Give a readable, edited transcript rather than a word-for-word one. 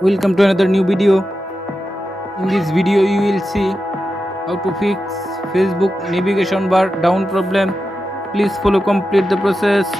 Welcome to another new video. In this video you will see how to fix Facebook navigation bar down problem. Please follow complete the process.